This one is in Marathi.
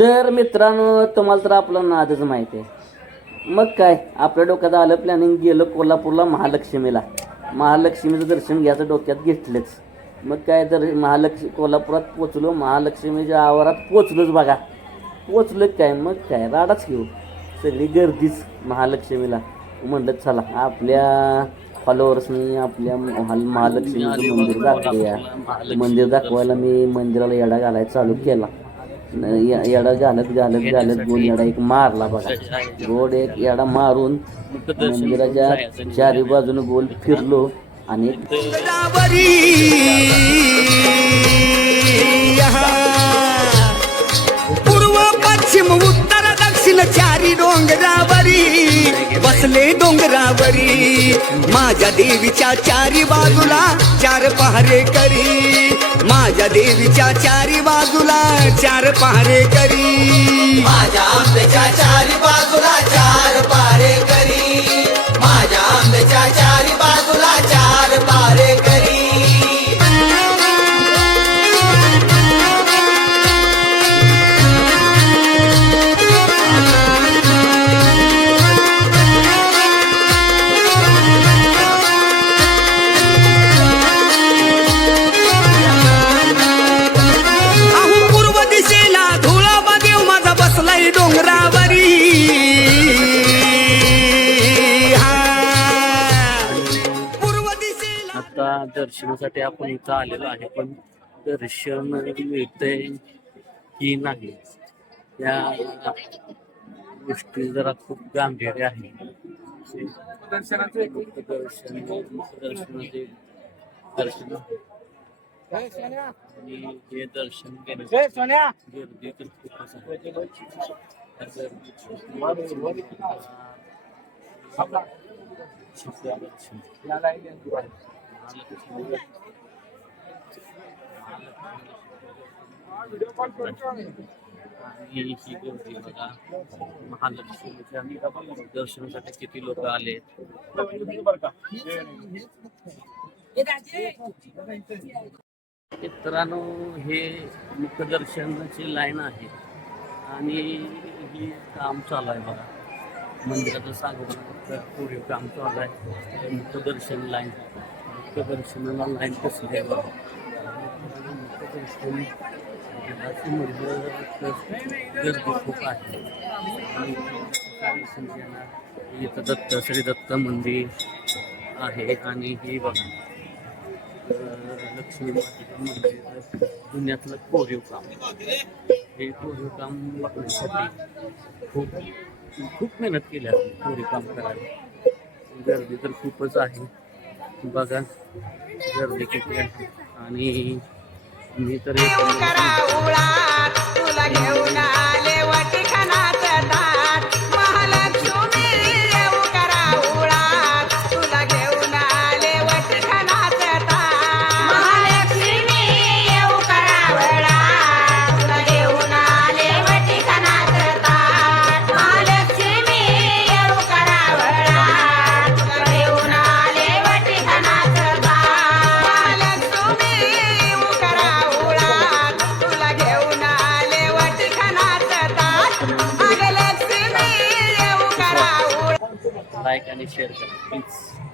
तर मित्रांनो तुम्हाला तर आपला नादच माहिती आहे. मग काय आपल्या डोक्यात आलं प्लॅनिंग गेलं कोल्हापूरला महालक्ष्मीला. महालक्ष्मीचं दर्शन घ्यायचं डोक्यात घेतलंच. मग काय तर महालक्ष्मी कोल्हापुरात पोचलो महालक्ष्मीच्या आवारात पोचलोच बघा. पोचलं काय मग काय राडाच घेऊ. सगळी गर्दीच महालक्ष्मीला. म्हणलं चला आपल्या फॉलोअर्सनी आपल्या महालक्ष्मीचं मंदिर दाखवूया. मंदिर दाखवायला मी मंदिराला येडा घालायला चालू केला. येडा घालत घालत घालत गोल येडा एक मारला बघा. गोड एक येडा मारून मंदिराच्या चारी बाजूने गोल फिरलो आणि दक्षिण डोंगरावरी. बसले डोंगरावरी. माझ्या देवीच्या चारी बाजूला चार पहारे करी. माझ्या देवीच्या चारी बाजूला चार पहारे करी. माझ्या आंब्याच्या चारी बाजूला दर्शनासाठी आपण इथं आलेलो आहे पण दर्शन मिळतंय की नाही या गोष्टी जरा खूप गांभीर्य आहे. दर्शनाचे दर्शन दर्शनाचे दर्शन हे दर्शन घेण्यासाठी गर्दी तर खूपच आहे. आणि ही गर्दी बघा महालक्ष्मीच्या दर्शनासाठी किती लोक आले मित्रांनो हे मुखदर्शनाची लाईन आहे आणि ही काम चालू आहे बघा. मंदिराचं सागर पूर्वी काम चालू आहे. मुखदर्शन लाईन. खूप आहे आणि दर्शन घेणार इथं दत्त, श्री दत्त मंदिर आहे आणि हे बघा. लक्ष्मी मातेचं मंदिर पुण्यातलं कोरीव काम. हे कोरीव काम बघण्यासाठी खूप खूप मेहनत केली आहे. कोरीव काम करायला. गर्दी तर खूपच आहे. बघा गर्दी किती आहे. आणि मी तर लाईक आणि शेअर करा प्लीज